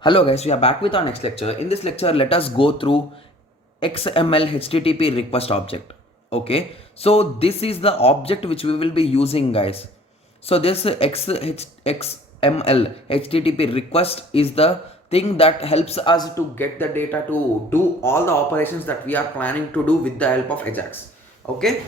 Hello guys, we are back with our next lecture. In this lecture, let us go through XML HTTP request object. Okay, so this is the object which we will be using, guys. So this XML HTTP request is the thing that helps us to get the data to do all the operations that we are planning to do with the help of Ajax. Okay,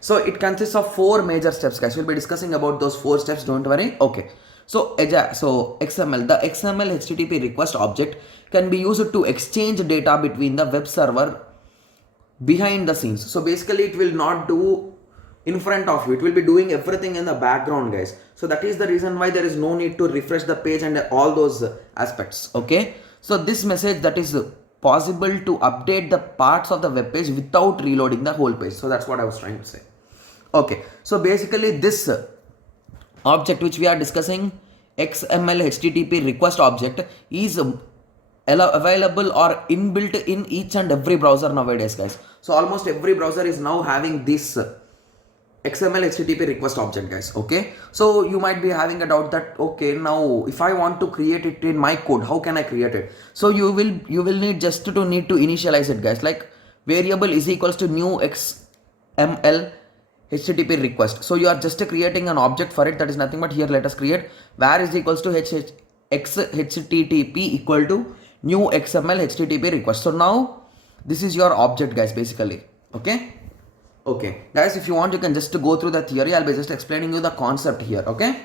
so it consists of four major steps, guys. We'll be discussing about those four steps, don't worry. Okay, so XML, the XML HTTP request object can be used to exchange data between the web server behind the scenes. So basically it will not do in front of you, it will be doing everything in the background, guys. So that is the reason why there is no need to refresh the page and all those aspects. Okay, so this message that is possible to update the parts of the web page without reloading the whole page. So that's what I was trying to say. Okay, so basically this object which we are discussing, XML HTTP request object, is available or inbuilt in each and every browser nowadays, guys. So almost every browser is now having this XML HTTP request object, guys. Okay, so you might be having a doubt that okay, now if I want to create it in my code, how can I create it? So you will need just to initialize it, guys. Like variable is equals to new XML HTTP request. So you are just creating an object for it, that is nothing but here let us create var is equals to HTTP equal to new XML HTTP request. So now this is your object, guys, basically. Okay guys, if you want you can just go through the theory. I'll be just explaining you the concept here. Okay,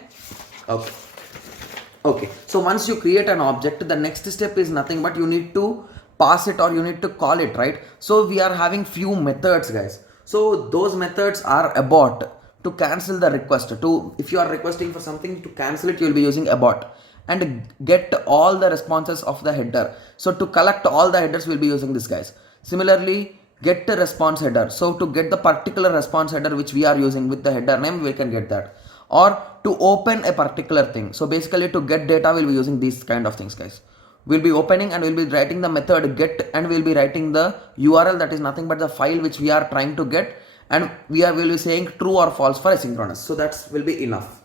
so once you create an object, the next step is nothing but you need to pass it or you need to call it, right? So we are having few methods, guys. So those methods are abort to cancel the request. To if you are requesting for something to cancel it, you will be using abort, and get all the responses of the header. So to collect all the headers, we'll be using this, guys. Similarly, get a response header. So to get the particular response header which we are using with the header name, we can get that. Or to open a particular thing. So basically to get data, we'll be using these kind of things, guys. We'll be opening and we'll be writing the method get, and we'll be writing the URL, that is nothing but the file which we are trying to get, and will be saying true or false for asynchronous. So that will be enough.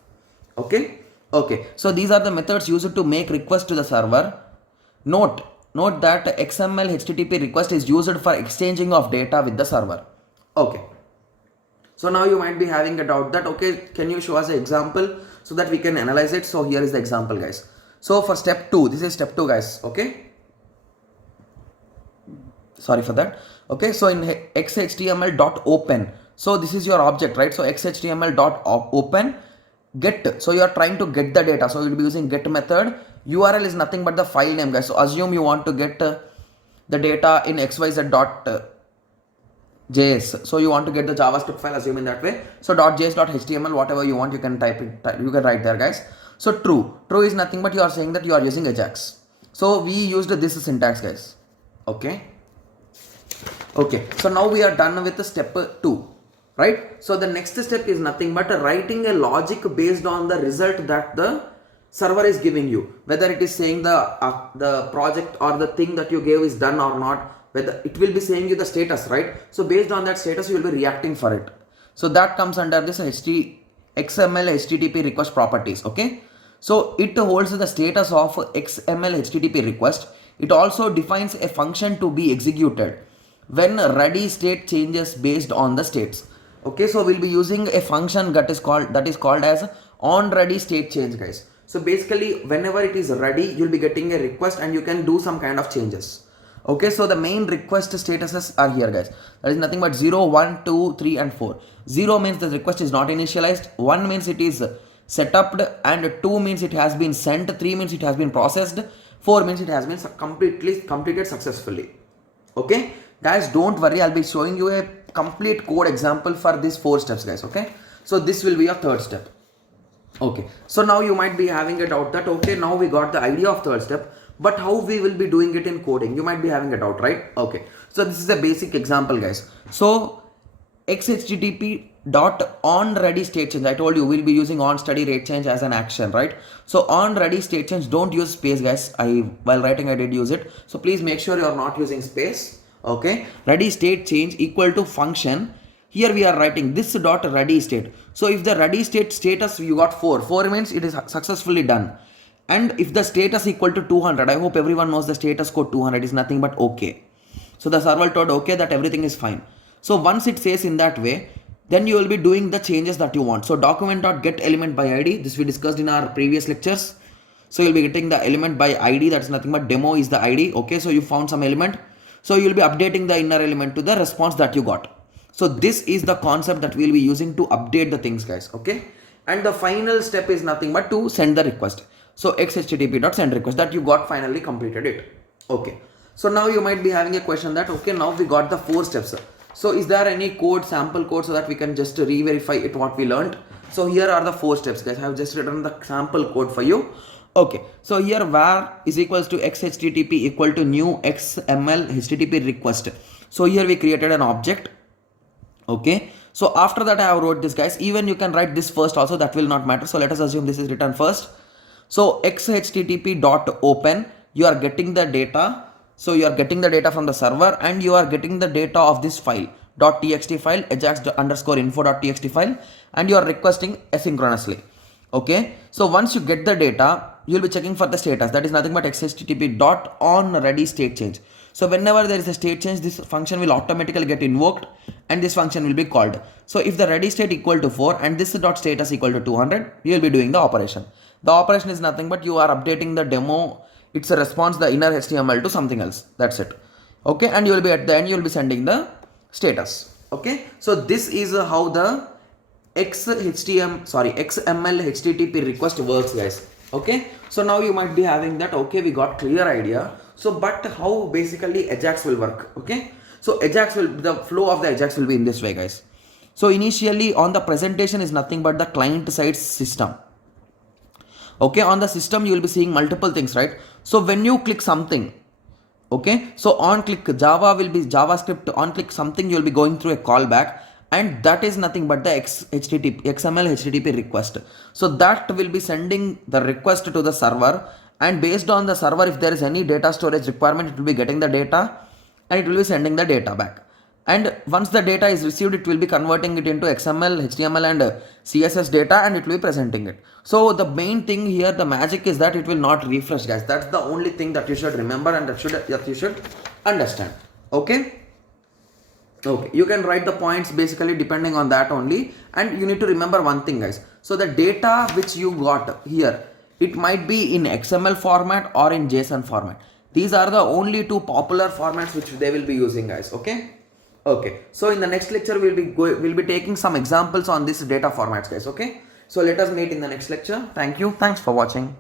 Okay, so these are the methods used to make request to the server. Note that XML HTTP request is used for exchanging of data with the server. Okay, so now you might be having a doubt that okay, can you show us an example so that we can analyze it? So here is the example, guys. So for step 2, this is step 2, guys. Okay, sorry for that. Okay, so in xhtml.open, so this is your object, right? So xhtml.open get, so you are trying to get the data, so you'll be using get method. URL is nothing but the file name, guys. So assume you want to get the data in xyz.js. So you want to get the JavaScript file, assume in that way. So .js.html, whatever you want, you can type it, you can write there, guys. So true is nothing but you are saying that you are using Ajax. So we used this syntax, guys. Okay, so now we are done with the step 2, right? So the next step is nothing but writing a logic based on the result that the server is giving you, whether it is saying the project or the thing that you gave is done or not, whether it will be saying you the status, right? So based on that status, you will be reacting for it. So that comes under this XML HTTP request properties. Okay, so it holds the status of XML HTTP request. It also defines a function to be executed when ready state changes based on the states. Okay, so we'll be using a function that is called as on ready state change, guys. So basically whenever it is ready, you'll be getting a request and you can do some kind of changes. Okay, so the main request statuses are here, guys. That is nothing but 0, 1, 2, 3 and 4. 0 means the request is not initialized, 1 means it is set up, and 2 means it has been sent, 3 means it has been processed, 4 means it has been completed successfully. Okay, guys, don't worry, I'll be showing you a complete code example for these 4 steps, guys. Okay, so this will be your third step. Okay, so now you might be having a doubt that okay, now we got the idea of third step, but how we will be doing it in coding? You might be having a doubt, right? Okay, so this is a basic example, guys. So xhttp dot on ready state change, I told you we'll be using on study rate change as an action, right? So on ready state change, don't use space, guys. While writing I did use it, so please make sure you are not using space. Okay, ready state change equal to function. Here we are writing this dot ready state. So if the ready state status you got 4 means it is successfully done, And if the status equal to 200, I hope everyone knows the status code 200 is nothing but okay. So the server told okay that everything is fine. So once it says in that way, then you will be doing the changes that you want. So document.get element by ID, this we discussed in our previous lectures. So you'll be getting the element by ID, that's nothing but demo is the ID. Okay, so you found some element. So you'll be updating the inner element to the response that you got. So this is the concept that we'll be using to update the things, guys. Okay, and the final step is nothing but to send the request. So xhttp.send request, that you got finally completed it. Okay, so now you might be having a question that okay, now we got the 4 steps. So is there any code, sample code, so that we can just re-verify it what we learned? So here are the 4 steps, guys. I have just written the sample code for you. Okay, so here var is equals to xhttp equal to new xml http request. So here we created an object. Okay, so after that I have wrote this, guys. Even you can write this first also, that will not matter. So let us assume this is written first. So xhttp dot open, you are getting the data. So you are getting the data from the server and you are getting the data of this file .txt file, ajax underscore info.txt file, and you are requesting asynchronously. Okay, so once you get the data, you will be checking for the status, that is nothing but xhttp dot on ready state change. So whenever there is a state change, this function will automatically get invoked and this function will be called. So if the ready state equal to 4 and this dot status equal to 200, you will be doing the operation. The operation is nothing but you are updating the demo, it's a response, the inner HTML to something else, that's it. Okay, and you will be at the end, you will be sending the status. Okay, so this is how the XML HTTP request works, guys. Okay, so now you might be having that okay, we got clear idea. So but how basically Ajax will work? Okay, so Ajax will, the flow of the Ajax will be in this way, guys. So initially on the presentation is nothing but the client side system. Okay, on the system you will be seeing multiple things, right? So when you click something, okay, so on click Java will be JavaScript, on click something you will be going through a callback, and that is nothing but the XML HTTP request. So that will be sending the request to the server, and based on the server, if there is any data storage requirement, it will be getting the data and it will be sending the data back. And once the data is received, it will be converting it into XML, HTML and CSS data, and it will be presenting it. So the main thing here, the magic is that it will not refresh, guys. That's the only thing that you should remember and that you should understand. Okay. Okay, you can write the points basically depending on that only, and you need to remember one thing, guys. So the data which you got here, it might be in XML format or in JSON format. These are the only 2 popular formats which they will be using, guys. Okay. Okay, so in the next lecture we'll be taking some examples on this data formats, guys. Okay, so let us meet in the next lecture. Thank you, thanks for watching.